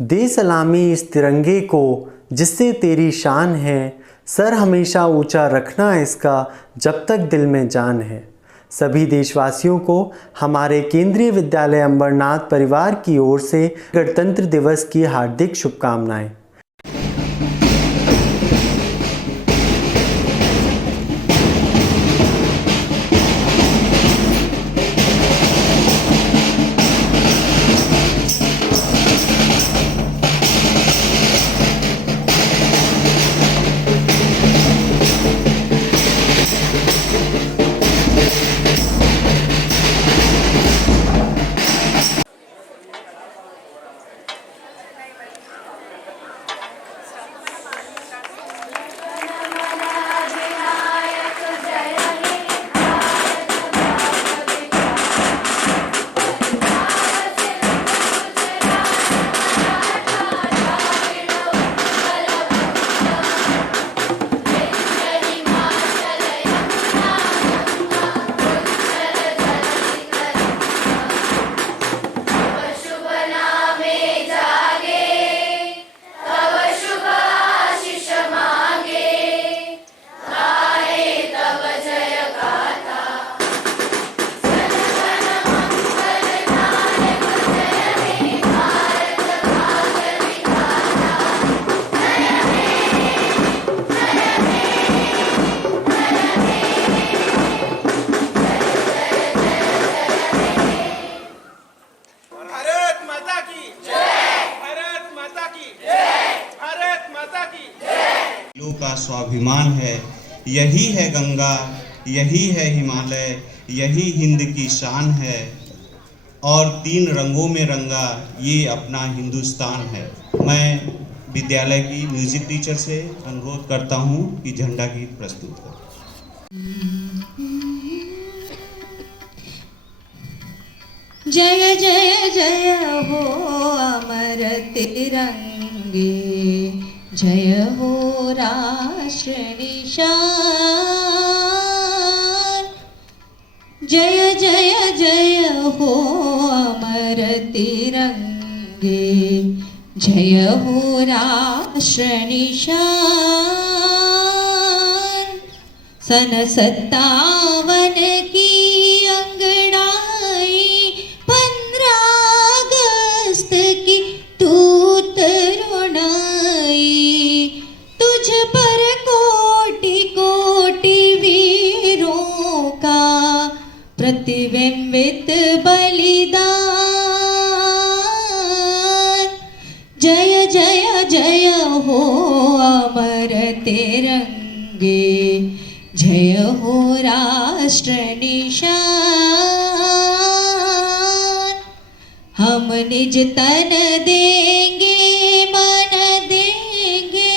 दे सलामी इस तिरंगे को जिससे तेरी शान है, सर हमेशा ऊंचा रखना इसका जब तक दिल में जान है। सभी देशवासियों को हमारे केंद्रीय विद्यालय अंबरनाथ परिवार की ओर से गणतंत्र दिवस की हार्दिक शुभकामनाएं। का स्वाभिमान है। यही है गंगा, यही है हिमालय, यही हिंद की शान है और तीन रंगों में रंगा ये अपना हिंदुस्तान है। मैं विद्यालय की म्यूजिक टीचर से अनुरोध करता हूँ कि झंडा गीत प्रस्तुत करें। जय जय जय हो अमर तिरंगे, जय हो राष्ट्र निशान। जय जय जय हो अमर तिरंगे, जय हो राष्ट्र निशान। सन 57 की अंगड़ाई, 15 अगस्त की तूत रुणाई। तुझ पर कोटि कोटि वीरों का प्रतिबिंबित बलिदान। जय जय जय हो अमर तिरंगे, जय हो राष्ट्र निशान। हम निज तन देंगे, मन देंगे,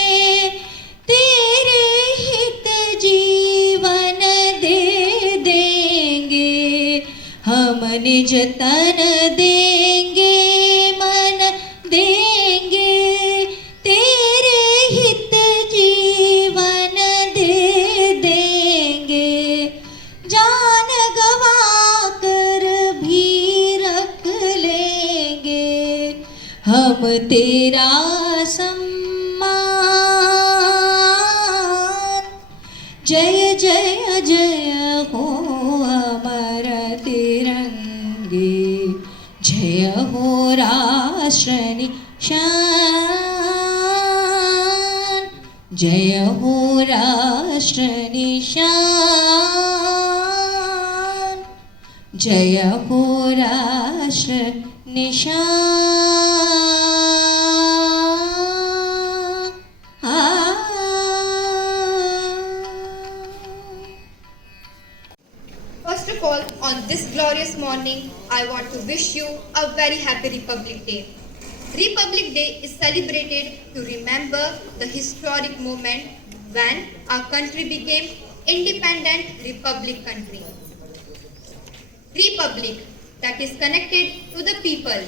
तेरे हित जीवन दे देंगे। हम निज तन देंगे, मन देंगे, तेरे हित जीवन दे देंगे। जान गवा कर भी रख लेंगे हम तेरा सम्मान। जय जय जय हो अमर तिरंगे, जय हो राष्ट्र निशान। जय हो राष्ट्र निशान, जय हो राष्ट्र निशान। First of all, on this glorious morning, I want to wish you a very happy Republic Day. Republic Day is celebrated to remember the historic moment when our country became independent republic country. Republic that is connected to the people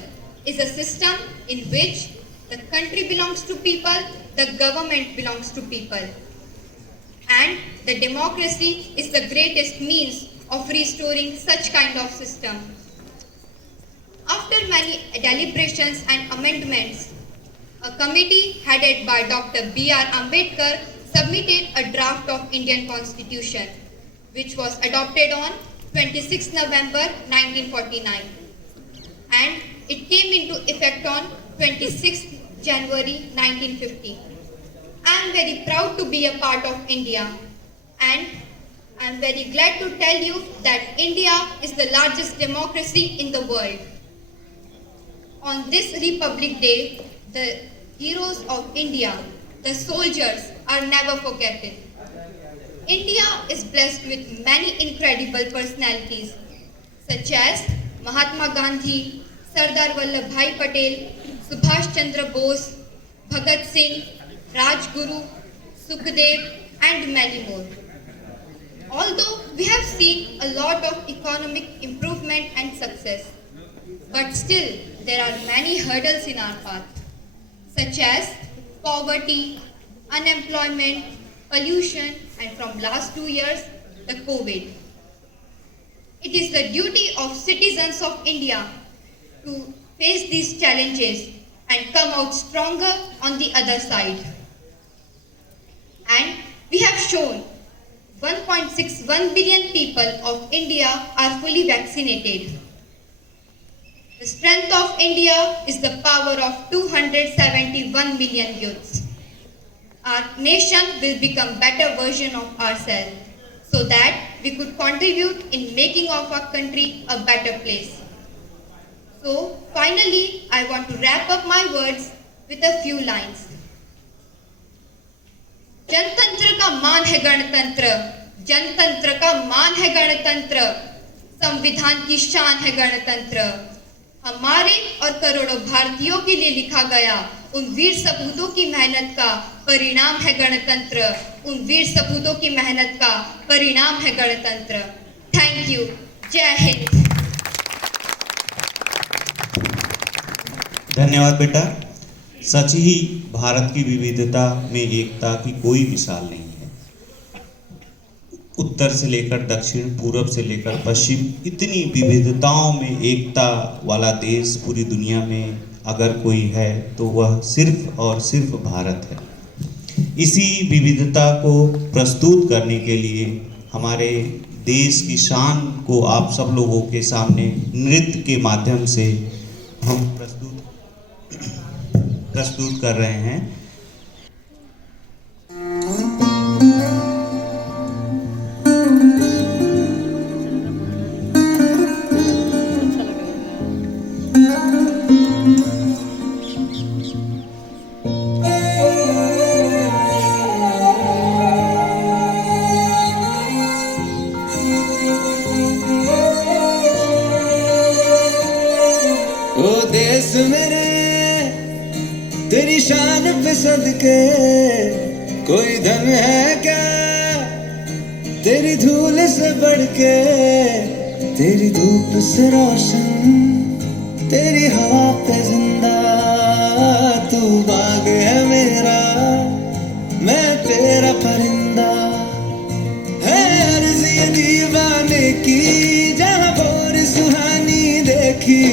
is a system in which the country belongs to people, the government belongs to people. And the democracy is the greatest means of restoring such kind of system. After many deliberations and amendments, a committee headed by Dr. B.R. Ambedkar submitted a draft of Indian Constitution, which was adopted on 26 November 1949, and it came into effect on 26 January 1950. I am very proud to be a part of India, and I am very glad to tell you that India is the largest democracy in the world. On this Republic Day, the heroes of India, the soldiers, are never forgotten. India is blessed with many incredible personalities such as Mahatma Gandhi, Sardar Vallabhbhai Patel, Subhash Chandra Bose, Bhagat Singh, Rajguru, Sukhdev, and many more. Although we have seen a lot of economic improvement and success, but still there are many hurdles in our path, such as poverty, unemployment, pollution, and from last 2 years, the COVID. It is the duty of citizens of India to face these challenges and come out stronger on the other side. And we have shown 1.61 billion people of India are fully vaccinated. The strength of India is the power of 271 million youths. Our nation will become better version of ourselves so that we could contribute in making of our country a better place. So finally, I want to wrap up my words with a few lines. जनतंत्र का मान है गणतंत्र, जनतंत्र का मान है गणतंत्र, संविधान की शान है गणतंत्र। हमारे और करोड़ों भारतीयों के लिए लिखा गया उन वीर सपूतों की मेहनत का परिणाम है गणतंत्र, उन वीर सपूतों की मेहनत का परिणाम है गणतंत्र। Thank you. जय हिंद। धन्यवाद बेटा। सच ही भारत की विविधता में एकता की कोई मिसाल नहीं है। उत्तर से लेकर दक्षिण, पूरब से लेकर पश्चिम, इतनी विविधताओं में एकता वाला देश पूरी दुनिया में अगर कोई है तो वह सिर्फ और सिर्फ भारत है। इसी विविधता को प्रस्तुत करने के लिए हमारे देश की शान को आप सब लोगों के सामने नृत्य के माध्यम से हम प्रस्तुत कर रहे हैं। ओ देश मेरे तेरी शान पे सदके कोई धन है क्या, तेरी धूल से बढ़ के, तेरी धूप से रोशन, तेरी हवा पे जिंदा। तू बाग है मेरा, मैं तेरा परिंदा। है अर्ज़ ये दीवाने की, जहाँ भोर सुहानी देखी,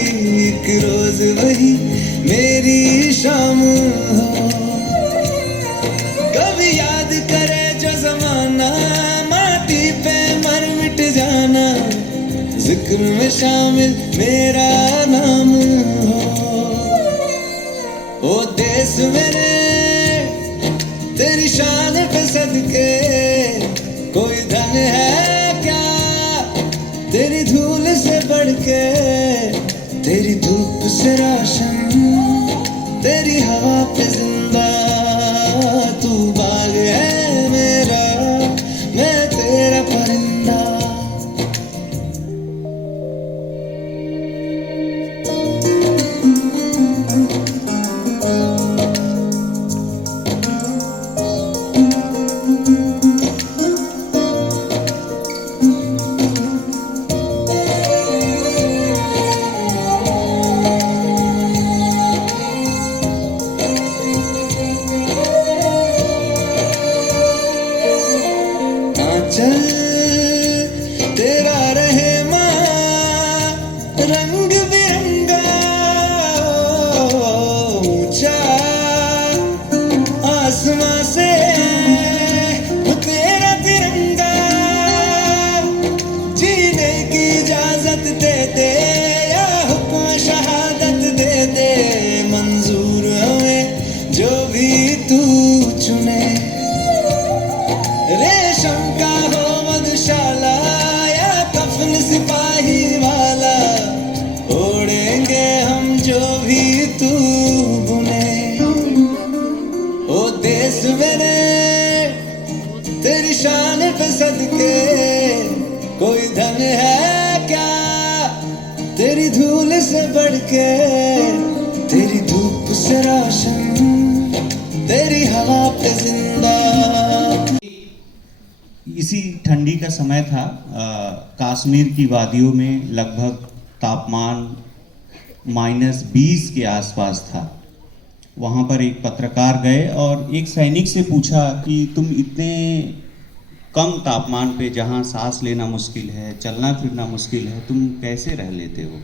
एक रोज वही मेरी शाम हो। कभी याद करे जो जमाना, माटी पे मर मिट जाना, जिक्र में शामिल मेरा नाम हो। ओ देश मेरे तेरी शान पे सदके कोई धन है क्या, तेरी धूल से बढ़ के, तेरी धूप से रोशन, तेरी हवा पे जिंदा। तू बाग है मेरा, मैं तेरा परिंदा। गुलशन तेरी हवा पे जिंदा। इसी ठंडी का समय था। कश्मीर की वादियों में लगभग तापमान -20 के आसपास था। वहाँ पर एक पत्रकार गए और एक सैनिक से पूछा कि तुम इतने कम तापमान पे, जहाँ सांस लेना मुश्किल है, चलना फिरना मुश्किल है, तुम कैसे रह लेते हो?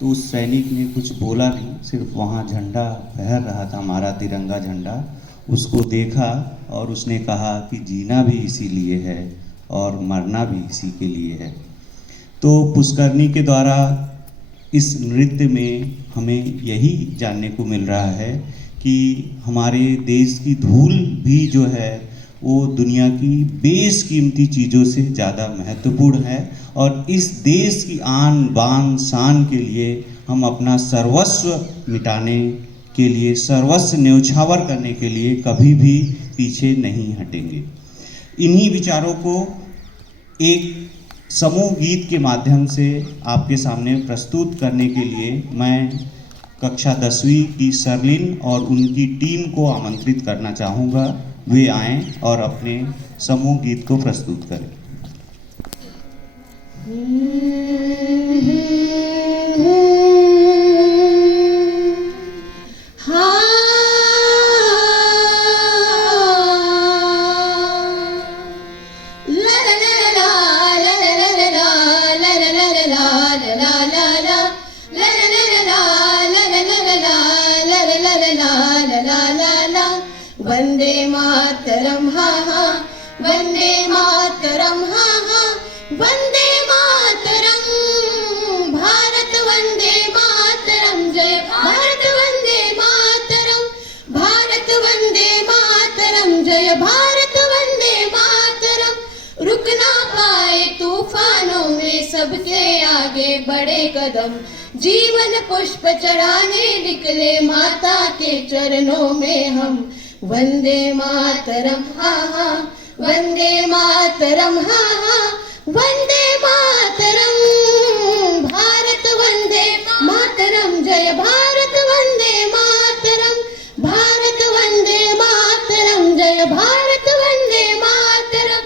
तो उस सैनिक ने कुछ बोला नहीं, सिर्फ वहाँ झंडा फहर रहा था, हमारा तिरंगा झंडा, उसको देखा और उसने कहा कि जीना भी इसीलिए है और मरना भी इसी के लिए है। तो पुष्करनी के द्वारा इस नृत्य में हमें यही जानने को मिल रहा है कि हमारे देश की धूल भी जो है वो दुनिया की बेशकीमती चीज़ों से ज़्यादा महत्वपूर्ण है और इस देश की आन बान शान के लिए हम अपना सर्वस्व मिटाने के लिए, सर्वस्व न्यौछावर करने के लिए कभी भी पीछे नहीं हटेंगे। इन्हीं विचारों को एक समूह गीत के माध्यम से आपके सामने प्रस्तुत करने के लिए मैं कक्षा 10वीं की सरलिन और उनकी टीम को आमंत्रित करना चाहूँगा। वे आएं और अपने समूह गीत को प्रस्तुत करें। वंदे मातरम हा हा, वंदे मातरम हा हा, वंदे मातरम, भारत वंदे मातरम, जय भारत वंदे मातरम, भारत वंदे मातरम, जय भारत वंदे मातरम। रुक ना पाए तूफानों में सबके आगे बढ़े कदम, जीवन पुष्प चढ़ाने निकले माता के चरणों में हम। वंदे मातरम हा हा, वंदे मातरम हा हा, वंदे मातरम, भारत वंदे मातरम, जय भारत वंदे मातरम, भारत वंदे मातरम, जय भारत वंदे मातरम।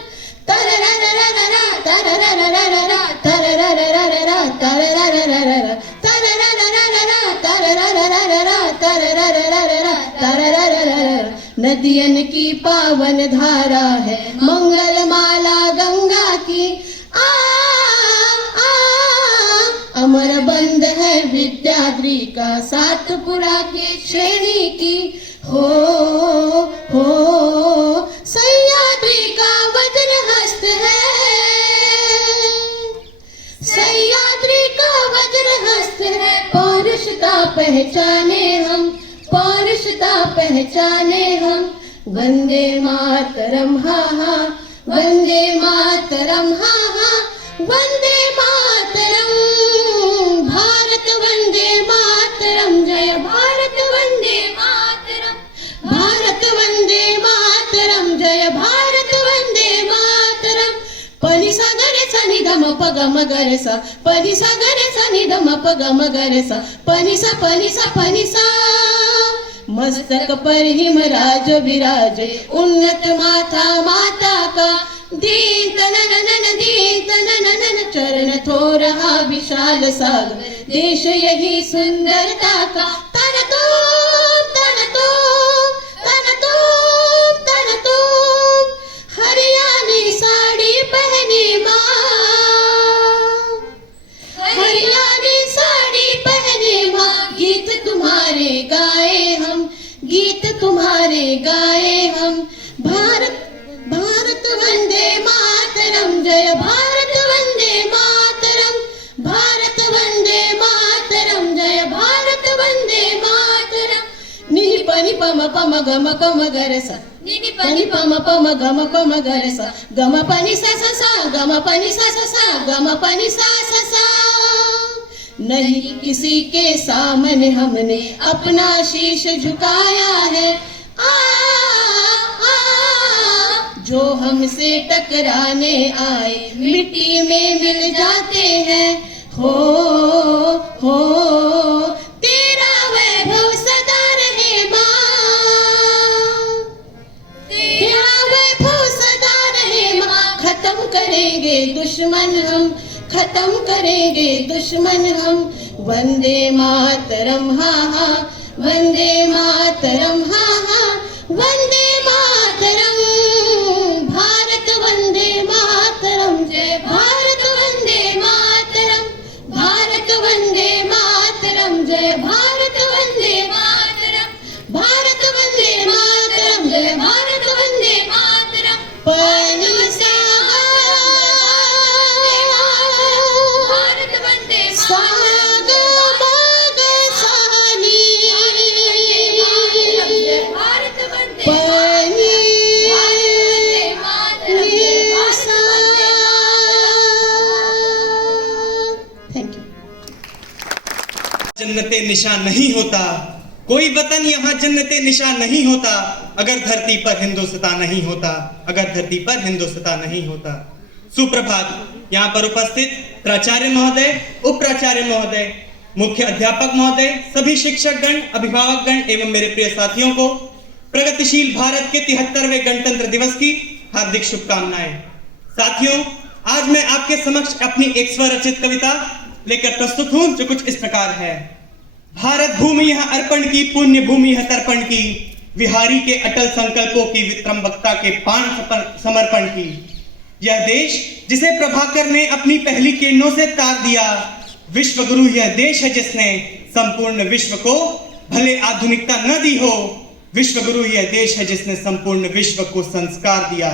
तररररररा तररररररा तररररररा तररररररा तररररररा तररररररा तररररररा तररररररा। नदियन की पावन धारा है मंगल माला गंगा की, आ अमर बंद है विद्याद्री का सातपुरा के श्रेणी की। हो सह्याद्री का वज्र हस्त है, सह्याद्री का वज्र हस्त है। पौरुषता पहचाने हम, पौरुषता पहचाने हम। वंदे मातरम हा हा, वंदे मातरम हा हा, वंदे मातरम, भारत वंदे मातरम, जय भारत वंदे मातरम, भारत वंदे मातरम, जय भारत वंदे मातरम। पनि सा गरे सा नि ध म प ग म गरे सा, पनि सा गरे सा नि ध म प ग म गरे सा, पनि सा पनि सा पनि सा। मस्तक पर हिमराज विराजे, उन्नत माथा माता का, दीन तननन दीन तननन, चरण थो रहा विशाल सागर, देश यही सुंदरता का। तन तुम तन तुम तन तुम तन तुम, हरियाणी साड़ी पहनी माँ, हरियाणी साड़ी पहने माँ। गीत तुम्हारे गाए हम, गीत तुम्हारे गाए हम। भारत भारत वंदे मातरम, जय भारत वंदे मातरम, भारत वंदे मातरम, जय भारत वंदे मातरम। निनि पनि पम पम गम पम गरे सा, निनि पनि पम पम गम पम गरे सा, गम पनि सा सा सा, गम पनि सा सा सा, गम पनि सा सा सा। नहीं किसी के सामने हमने अपना शीश झुकाया है, जो हमसे टकराने आए मिट्टी में मिल जाते हैं। हो तेरा वैभव सदा रहे खत्म करेंगे दुश्मन हम। वंदे मातरम हा हा, वंदे मातरम हा हा, वंदे मातरम। भारत वंदे मातरम, जय भारत वंदे मातरम, भारत वंदे मातरम, जय भारत वंदे मातरम, भारत वंदे मातरम, जय भारत वंदे मातरम। पानी से भारत वंदे साग बाग सानी, भारत वंदे पानी थैंक यू। जन्नते निशान नहीं होता, कोई वतन यहाँ जन्नते निशान नहीं होता, अगर धरती पर हिंदुस्तान नहीं होता, अगर धरती पर हिंदुस्तान नहीं होता। सुप्रभात। यहाँ पर उपस्थित प्राचार्य महोदय, उप प्राचार्य महोदय, मुख्य अध्यापक महोदय, सभी शिक्षकगण, अभिभावकगण एवं मेरे प्रिय साथियों को प्रगतिशील भारत के 73वें गणतंत्र दिवस की हार्दिक शुभकामनाएं। साथियों, आज मैं आपके समक्ष अपनी एक स्वरचित कविता लेकर प्रस्तुत हूं जो कुछ इस प्रकार है। भारत भूमि यह अर्पण की, पुण्य भूमि है तर्पण की, विहारी के अटल संकल्पों की, वित्रंबकता के पान समर्पण की। यह देश जिसे प्रभाकर ने अपनी पहली किरणों से तार दिया, विश्व गुरु यह देश है जिसने संपूर्ण विश्व को भले आधुनिकता न दी हो, विश्व गुरु यह देश है जिसने संपूर्ण विश्व को संस्कार दिया।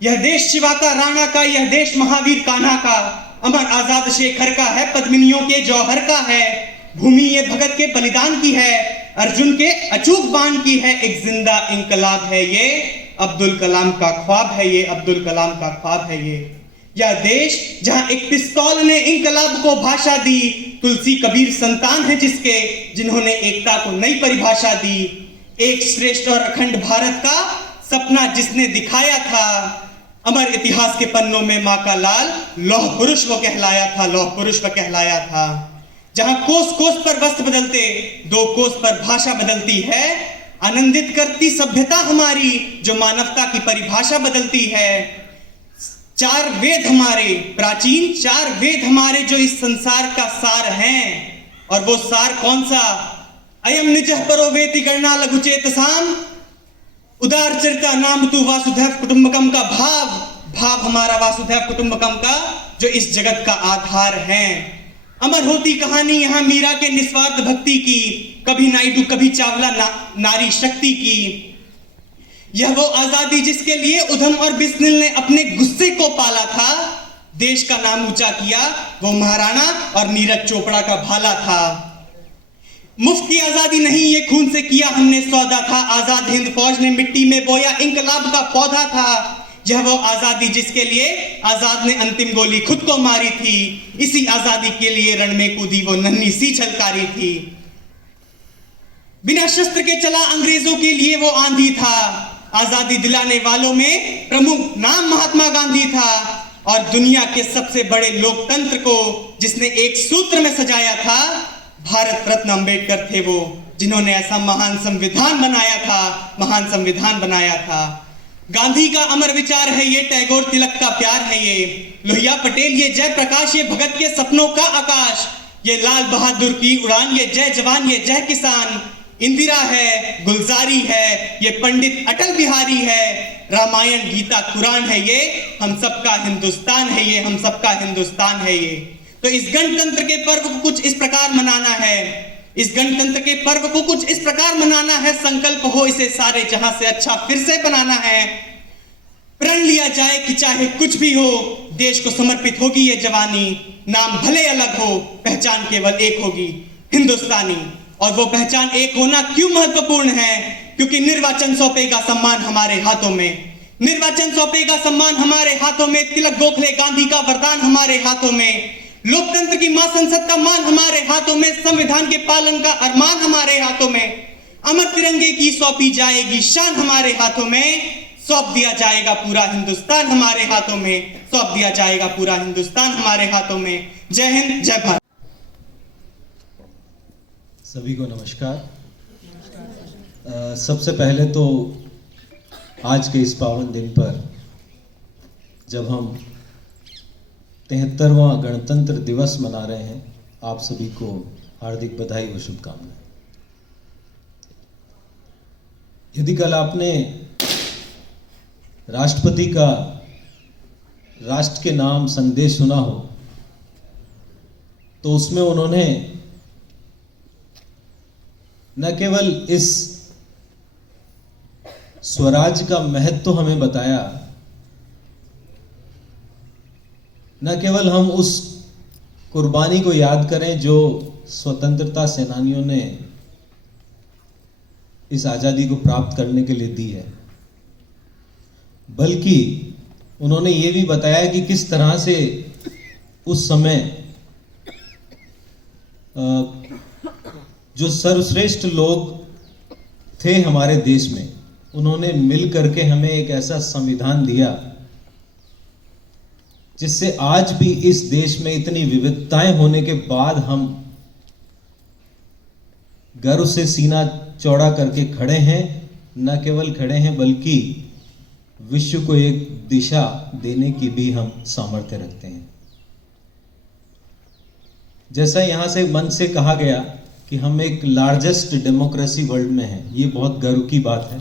यह देश शिवाका राणा का, यह देश महावीर कान्हा का, अमर आजाद शेखर का है, पद्मिनियों के जौहर का है। भूमि ये भगत के बलिदान की है, अर्जुन के अचूक बाण की है, एक जिंदा इंकलाब है ये, अब्दुल कलाम का ख्वाब है ये, अब्दुल कलाम का ख्वाब है ये। यह देश जहां एक पिस्तौल ने इंकलाब को भाषा दी, तुलसी कबीर संतान है जिसके, जिन्होंने एकता को नई परिभाषा दी। एक श्रेष्ठ और अखंड भारत का सपना जिसने दिखाया था, अमर इतिहास के पन्नों में मां का लाल लौह पुरुष वो कहलाया था, लौह पुरुष वो कहलाया था। जहां कोस कोस पर वस्त्र बदलते, दो कोस पर भाषा बदलती है, आनंदित करती सभ्यता हमारी जो मानवता की परिभाषा बदलती है। चार वेद हमारे प्राचीन, चार वेद हमारे जो इस संसार का सार हैं, और वो सार कौन सा? अयम निजः परो वेति गणना लघुचेतसाम, उदार चरिता नाम तू वासुधैव कुटुंबकम का भाव, भाव हमारा वासुधैव कुटुंबकम का जो इस जगत का आधार है। अमर होती कहानी यहाँ मीरा के निस्वार्थ भक्ति की, कभी नायडू कभी चावला नारी शक्ति की। यह वो आजादी जिसके लिए उधम और बिस्मिल ने अपने गुस्से को पाला था, देश का नाम ऊंचा किया वो महाराणा और नीरज चोपड़ा का भाला था। मुफ्त की आजादी नहीं ये खून से किया हमने सौदा था, आजाद हिंद फौज ने मिट्टी में बोया इंकलाब का पौधा था। यह वो आजादी जिसके लिए आजाद ने अंतिम गोली खुद को मारी थी, इसी आजादी के लिए रण में कूदी वो नन्ही सी छलकारी थी। बिना शस्त्र के चला अंग्रेजों के लिए वो आंधी था, आजादी दिलाने वालों में प्रमुख नाम महात्मा गांधी था। और दुनिया के सबसे बड़े लोकतंत्र को जिसने एक सूत्र में सजाया था, भारत रत्न अंबेडकर थे वो, जिन्होंने ऐसा महान संविधान बनाया था, महान संविधान बनाया था। गांधी का अमर विचार है ये, टैगोर तिलक का प्यार है ये, लोहिया पटेल ये जय प्रकाश, ये भगत के सपनों का आकाश, ये लाल बहादुर की उड़ान, ये जय जवान ये जय किसान। इंदिरा है, गुलजारी है, ये पंडित अटल बिहारी है, रामायण गीता कुरान है ये, हम सबका हिंदुस्तान है ये, हम सबका हिंदुस्तान है ये। तो इस गणतंत्र के पर्व को कुछ इस प्रकार मनाना है, इस गणतंत्र के पर्व को कुछ इस प्रकार मनाना है, संकल्प हो इसे सारे जहां से अच्छा फिर से बनाना है। प्रण लिया जाए कि चाहे कुछ भी हो, देश को समर्पित होगी ये जवानी, नाम भले अलग हो, पहचान केवल एक होगी, हिंदुस्तानी। और वो पहचान एक होना क्यों महत्वपूर्ण है? क्योंकि निर्वाचन सौंपेगा सम्मान हमारे हाथों में, निर्वाचन सौंपेगा सम्मान हमारे हाथों में, तिलक गोखले गांधी का वरदान हमारे हाथों में, लोकतंत्र की मां संसद का मान हमारे हाथों में, संविधान के पालन का अरमान हमारे हाथों में, अमर तिरंगे की सौंपी जाएगी शान हमारे हाथों में, सौंप दिया जाएगा पूरा हिंदुस्तान हमारे हाथों में, सौंप दिया जाएगा पूरा हिंदुस्तान हमारे हाथों में। जय हिंद, जय भारत। सभी को नमस्कार। सबसे पहले तो आज के इस पावन दिन पर जब हम 73वां गणतंत्र दिवस मना रहे हैं। आप सभी को हार्दिक बधाई व शुभकामनाएं। यदि कल आपने राष्ट्रपति का राष्ट्र के नाम संदेश सुना हो तो उसमें उन्होंने न केवल इस स्वराज का महत्व तो हमें बताया, न केवल हम उस कुर्बानी को याद करें जो स्वतंत्रता सेनानियों ने इस आज़ादी को प्राप्त करने के लिए दी है, बल्कि उन्होंने ये भी बताया कि किस तरह से उस समय जो सर्वश्रेष्ठ लोग थे हमारे देश में, उन्होंने मिल करके हमें एक ऐसा संविधान दिया जिससे आज भी इस देश में इतनी विविधताएं होने के बाद हम गर्व से सीना चौड़ा करके खड़े हैं। न केवल खड़े हैं बल्कि विश्व को एक दिशा देने की भी हम सामर्थ्य रखते हैं। जैसा यहां से मन से कहा गया कि हम एक लार्जेस्ट डेमोक्रेसी वर्ल्ड में हैं, ये बहुत गर्व की बात है।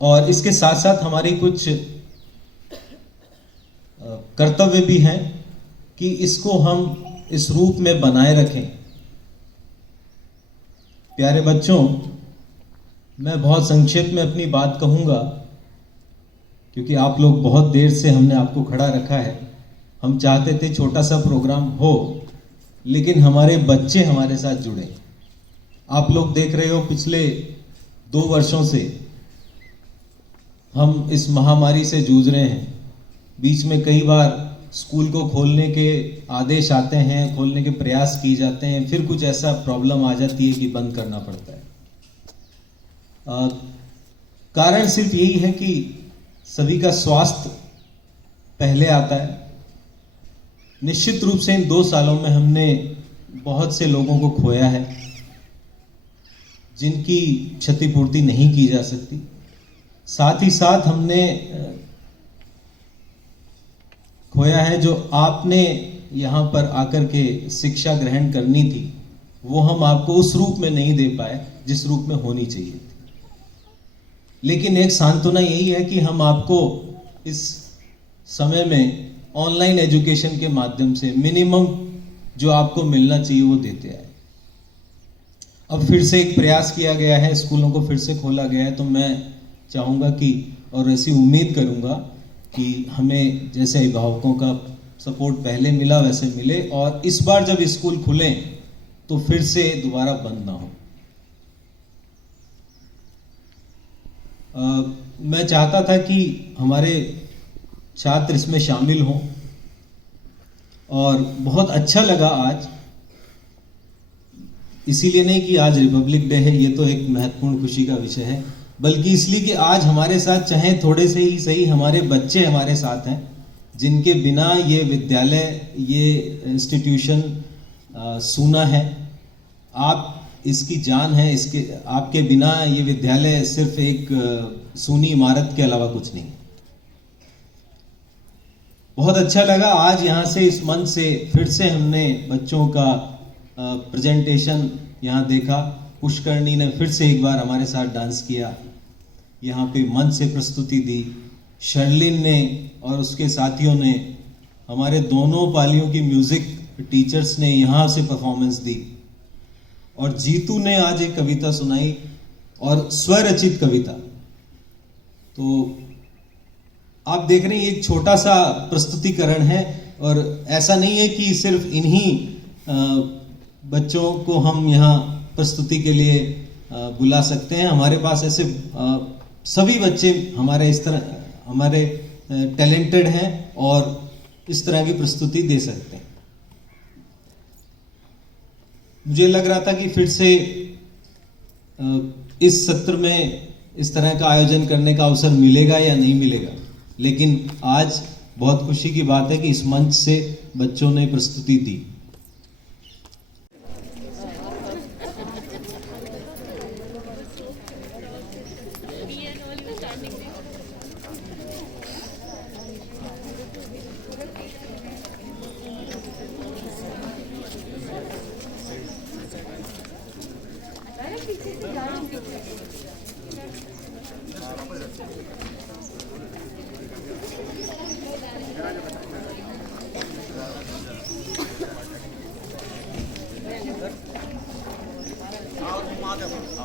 और इसके साथ साथ हमारी कुछ कर्तव्य भी हैं कि इसको हम इस रूप में बनाए रखें। प्यारे बच्चों, मैं बहुत संक्षेप में अपनी बात कहूंगा क्योंकि आप लोग बहुत देर से हमने आपको खड़ा रखा है। हम चाहते थे छोटा सा प्रोग्राम हो, लेकिन हमारे बच्चे हमारे साथ जुड़े। आप लोग देख रहे हो पिछले 2 वर्षों से हम इस महामारी से जूझ रहे हैं। बीच में कई बार स्कूल को खोलने के आदेश आते हैं, खोलने के प्रयास किए जाते हैं, फिर कुछ ऐसा प्रॉब्लम आ जाती है कि बंद करना पड़ता है। कारण सिर्फ यही है कि सभी का स्वास्थ्य पहले आता है। निश्चित रूप से इन 2 सालों में हमने बहुत से लोगों को खोया है जिनकी क्षतिपूर्ति नहीं की जा सकती। साथ ही साथ हमने खोया है जो आपने यहाँ पर आकर के शिक्षा ग्रहण करनी थी, वो हम आपको उस रूप में नहीं दे पाए जिस रूप में होनी चाहिए थी। लेकिन एक सांत्वना यही है कि हम आपको इस समय में ऑनलाइन एजुकेशन के माध्यम से मिनिमम जो आपको मिलना चाहिए वो देते आए। अब फिर से एक प्रयास किया गया है, स्कूलों को फिर से खोला गया है, तो मैं चाहूँगा कि और ऐसी उम्मीद करूँगा कि हमें जैसे अभिभावकों का सपोर्ट पहले मिला वैसे मिले और इस बार जब स्कूल खुलें तो फिर से दोबारा बंद ना हो। मैं चाहता था कि हमारे छात्र इसमें शामिल हों और बहुत अच्छा लगा आज। इसीलिए नहीं कि आज रिपब्लिक डे है, ये तो एक महत्वपूर्ण खुशी का विषय है, बल्कि इसलिए कि आज हमारे साथ चाहे थोड़े से ही सही हमारे बच्चे हमारे साथ हैं जिनके बिना ये विद्यालय, ये इंस्टीट्यूशन सूना है। आप इसकी जान है, इसके आपके बिना ये विद्यालय सिर्फ एक सूनी इमारत के अलावा कुछ नहीं। बहुत अच्छा लगा आज यहाँ से इस मंच से फिर से हमने बच्चों का प्रेजेंटेशन यहाँ देखा। पुष्करणी ने फिर से एक बार हमारे साथ डांस किया, यहाँ पे मंच से प्रस्तुति दी। शर्लिन ने और उसके साथियों ने, हमारे दोनों पालियों की म्यूजिक टीचर्स ने यहाँ से परफॉर्मेंस दी और जीतू ने आज एक कविता सुनाई और स्वरचित कविता। तो आप देख रहे हैं ये एक छोटा सा प्रस्तुतिकरण है और ऐसा नहीं है कि सिर्फ इन्हीं बच्चों को हम यहाँ प्रस्तुति के लिए बुला सकते हैं। हमारे पास ऐसे सभी बच्चे हमारे इस तरह हमारे टैलेंटेड हैं और इस तरह की प्रस्तुति दे सकते हैं। मुझे लग रहा था कि फिर से इस सत्र में इस तरह का आयोजन करने का अवसर मिलेगा या नहीं मिलेगा, लेकिन आज बहुत खुशी की बात है कि इस मंच से बच्चों ने प्रस्तुति दी। आगे